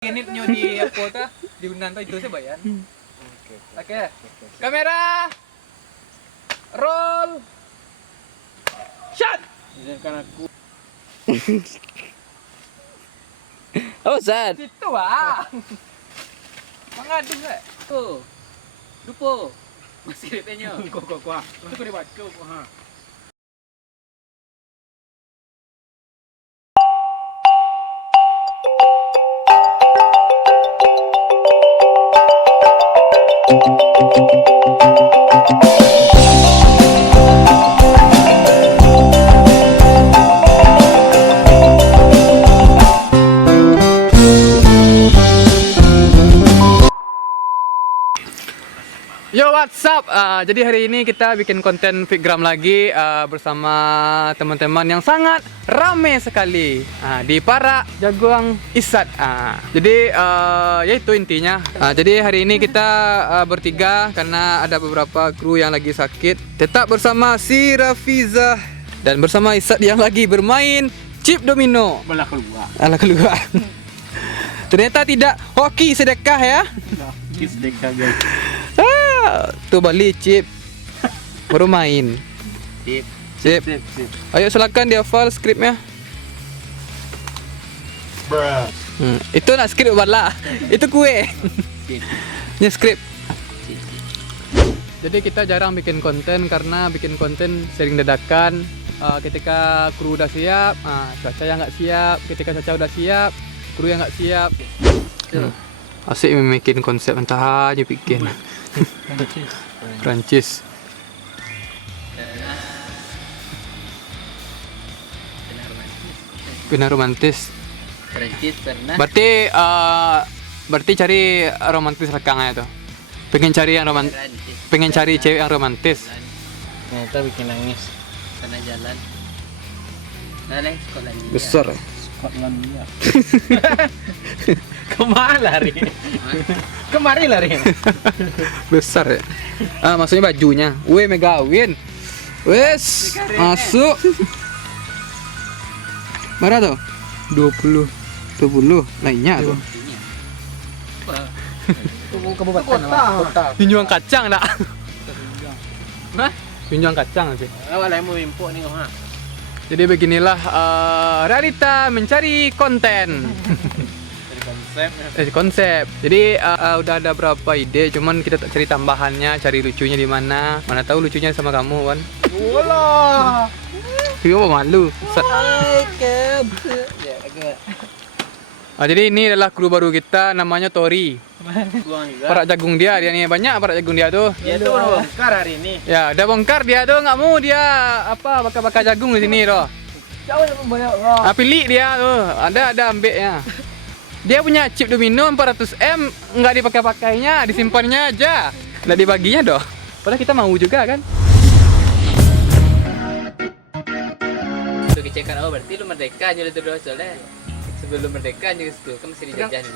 Genit nyo di kota diundang tuh itu saya bayan. Oke. Kamera. Roll. Shot. Izinkan aku. Oh, Zat. Situ ah. Mengadu nggak? Tuh. Dupo. Masih retenya. Kok. Itu dibaca kok ha. Yo, what's up? Jadi hari ini kita bikin konten Fitgram lagi bersama teman-teman yang sangat rame sekali di Para Jagung Isat. Jadi ya itu intinya. Jadi hari ini kita bertiga karena ada beberapa kru yang lagi sakit. Tetap bersama si Rafiza dan bersama Isat yang lagi bermain chip domino. Malah keluar. Alah keluar. Ternyata tidak hoki sedekah ya. Kiss deka guys. Tuh balik chip baru main. Chip. Ayo silakan dihafal skripnya. Itu nak skrip bala. Itu kue. Ini skrip. Jadi kita jarang bikin konten karena bikin konten sering dadakan. Ketika kru udah siap, cuaca yang nggak siap. Ketika cuaca udah siap, kru yang nggak siap. Asik bikin konsep entah aja bikin. Prancis. Pernah romantis. Prancis pernah. Berarti cari romantis lekangnya tuh. Pengen cari yang pengen cari cewek yang romantis. Ternyata bikin nangis. Karena jalan. Nah, sekolah dia. Besar. Skotlandia. Kemana lari? Kemari lari. Besar ya. Maksudnya bajunya. Weh megawin. Wes, masuk. Berapa tuh? 20 lainnya tuh. Kabupaten kota. Pinjuang kacang enggak? Hah? Pinjuang kacang sih. Awal mau impor nih ha. Jadi beginilah realita mencari konten. Konsep. Jadi udah ada berapa ide, cuman kita cari tambahannya, cari lucunya di mana. Mana tahu lucunya sama kamu kan? Wala. Kamu malu. Jadi ini adalah kru baru kita, namanya Tori. Para jagung dia nih banyak para jagung dia tuh. Ya itu baru bongkar hari ini. Ya, udah bongkar dia tuh, nggak mau dia bakar jagung di sini loh. Jauh yang membayar orang. Pilih dia tuh, ada ambeknya. Dia punya chip domino 400M, nggak dipakai-pakainya, disimpannya aja. Nggak dibaginya doh. Padahal kita mau juga kan. Itu kecekan berarti lu merdeka aja itu doh soalnya. Sebelum merdeka juga itu kan masih dijajah di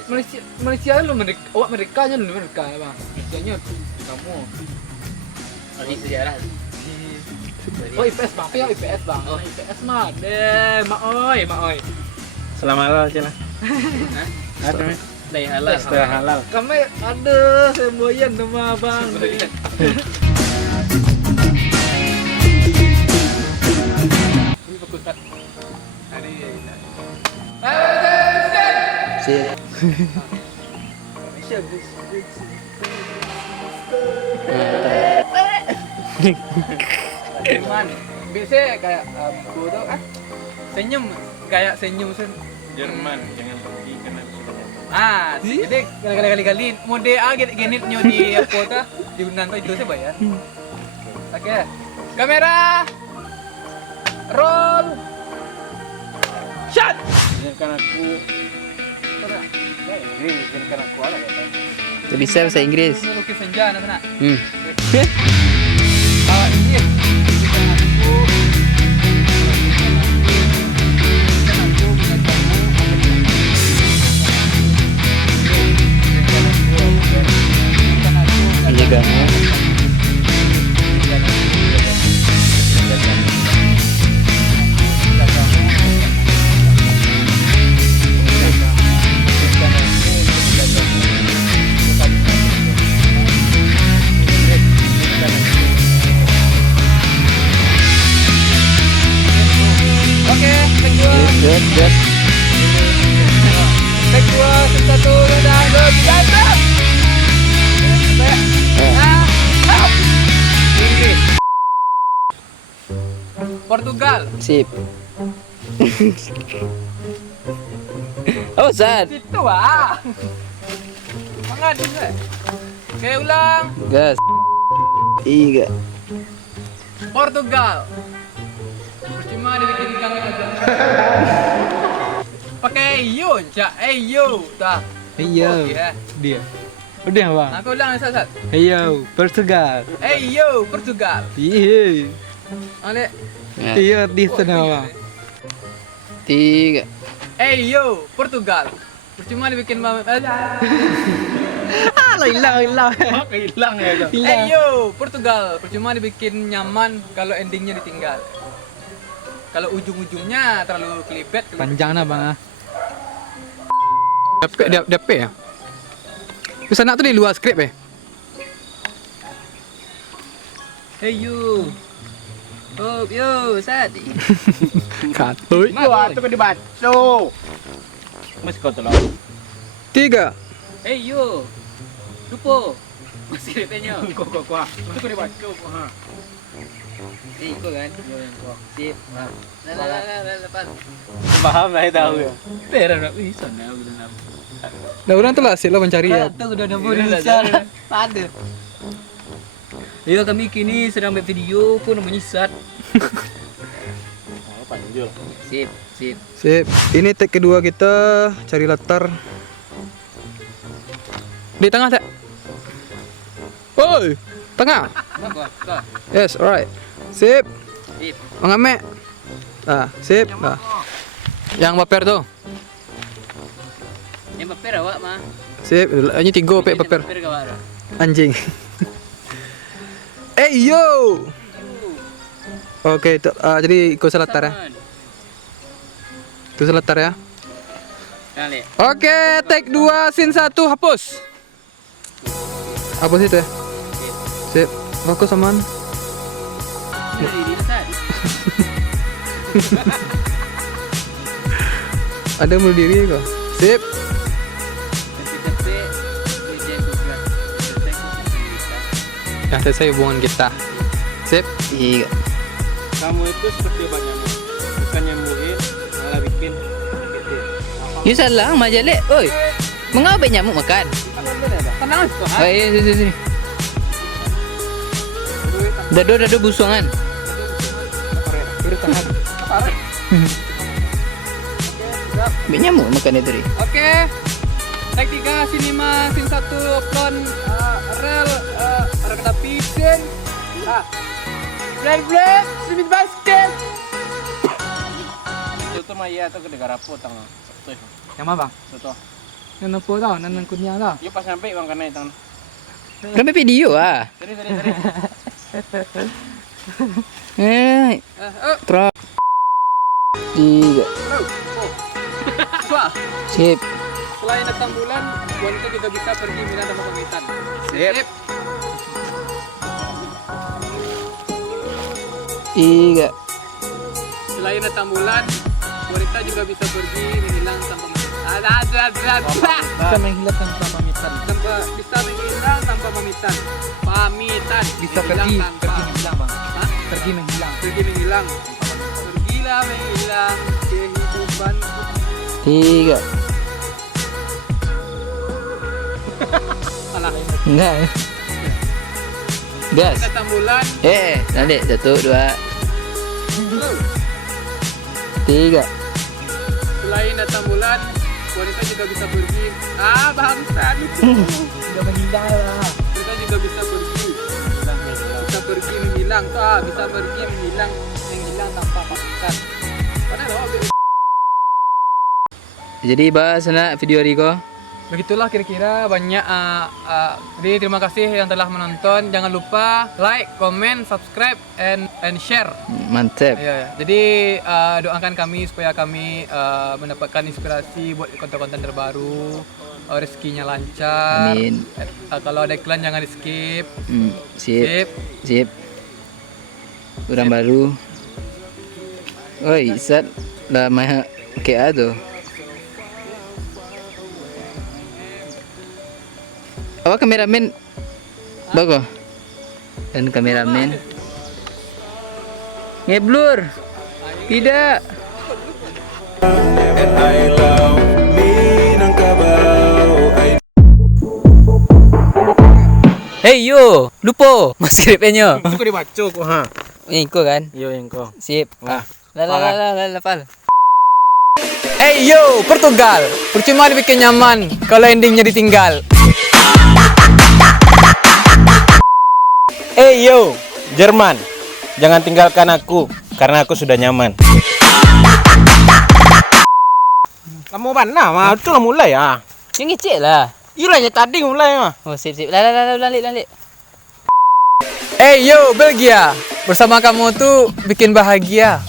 Malaysia lu merdeka aja lu merdeka ya bang. Malaysianya kamu. Di sejarah. Oh IPS bang, apa ya IPS bang? Oh IPS mah deh, mak oi. Selamat halal aja lah. Ada dari halal. Setengah halal. Kami ada semboyan nama bang. Ini fakultas. Sip. Cuman biasanya kayak gua tuh senyum kayak senyum Jerman jangan pergi karena jadi kali-kali mode genit nyo di kota diundang tuh itu saya bayar. Oke. Kamera. Roll. Shot. izinkan aku. Izinkan aku ala ya. Itu bisa bahasa Inggris. Melukis senja anak-anak. Hmm. Ini Ini kamu. Jatuh. Inggris. Portugal. Sip. Oh, Sad. Situ ah. Semangat juga. Oke, ulang. Gas. 3. Portugal. Percuma dibikin kangen aja. Pakai yo, cak. Yo, tah. Ayo, Oke, ya. dia. Udah bang. Aku ulang sat. Ayo, Portugal. Yo, Portugal. Iya. Ale. Iya di sana bang. 3. Yo, Portugal. Percuma dibikin Hilang ya itu. Yo, Portugal. Percuma dibikin nyaman kalau endingnya ditinggal. Kalau ujung-ujungnya terlalu kelibet. Panjang nah bang. DP ya? Terus anak tuh di luar skrip ya? Ayo. Oh, yo, Sad. Katut. Itu kan dibaca. Mas kau tolong. 3. Yo. Lupa. Masih repenya. Kau. Itu kan dibaca. Ha. Ikut kan? Sip. Lah, lepas. Paham lah tahu ya. Pera nak bisa nak udah nak. Nah, orang telah hasil lo mencari ya. Tahu udah nemu Indonesia. Ada. Ya kami kini sedang buat video pun namanya Sat. Sip. Sip. Ini take kedua kita cari latar. Di tengah tak? Oi, tengah. Kau. Yes, alright. Sip. Sip. Mengamek. Sip. Yang paper tuh. Yang paper awak mah. Sip. Ini 3 paper. Paper kau ada. Anjing. Yo. Oke, jadi ikut selatar ya. Ikut selatar ya. Kali. Oke, take 2 scene 1 hapus. Hapus itu ya. Sip. Fokus aman. Ini Sat. Ada bunuh diri kok. Sip. Capek-capek kerja tugas. Yang selesai hubungan kita. Sip. 3. Kamu itu seperti banyak bukan nyembuhin malah bikin gitu. You salah majalek. Oi. Mengapa nyamuk makan? Tenang. Oh, iya, sini. Dado busuangan. Banyak nyamuk makan itu. Oke. Take 3 sinema scene 1 upload rel tapi scene. Blade simit basket. Itu tuh Maya tuh ke negara po tang. Yang mana bang? Itu. Yang nopo tau, nanang kunyah tau. Yuk pas sampai bang kena tang. Kami video ah. Tadi. Truk. 3. Wah, Sip. selain datang bulan, wanita juga bisa pergi Milan tanpa pamitan. Sip. 3. Selain datang bulan, wanita juga bisa pergi menghilang tanpa pamitan. Bisa menghilang tanpa pamitan. Bisa menghilang tanpa pamitan. Pamitan. Bisa Menghilang pergi tanpa. menghilang bang. Hah? Pergi menghilang. Pergi menghilang. Pergilah menghilang kehidupan. 3. Salah. Enggak. Gas. Datang bulan. Nanti 1, 2, 3. Selain datang bulan, wanita juga bisa pergi. Bangsat. Sudah menghilang lah. Wanita juga bisa pergi. Bisa pergi menghilang. Bisa pergi menghilang tanpa pamitan. Mana loh? Jadi bahas nak video Riko. Begitulah kira-kira banyak. Jadi terima kasih yang telah menonton. Jangan lupa like, comment, subscribe, and share. Mantap. Ya. Jadi doakan kami supaya kami mendapatkan inspirasi buat konten-konten terbaru. Rezekinya lancar. Amin. Kalau ada iklan jangan di skip. Sip. Orang baru. Oi, Sat. Lama kayak ada. Apa kameramen? Bagus. Dan kameramen. Ngeblur. Tidak. Hey yo, lupa skripnya. Itu kau dibaca kok ha. Ini kau kan? Yo yang kau. Sip. Nah, Lapal. Hey yo, Portugal. Percuma dibikin nyaman kalau endingnya ditinggal. Hey yo, Jerman. Jangan tinggalkan aku karena aku sudah nyaman. Kamu mana? Mah itu lah mulai ah. Yang ngecek lah. Iyalah ya tadi mulai ah. Oh, sip. Lalik. Hey yo, Belgia. Bersama kamu tuh bikin bahagia.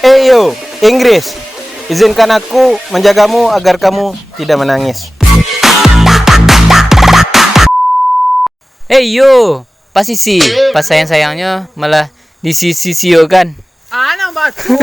Hey yo, Inggris. Izinkan aku menjagamu agar kamu tidak menangis. Hey yo, pas sisi, pas sayang-sayangnya malah disisi-sio kan. Anak batu.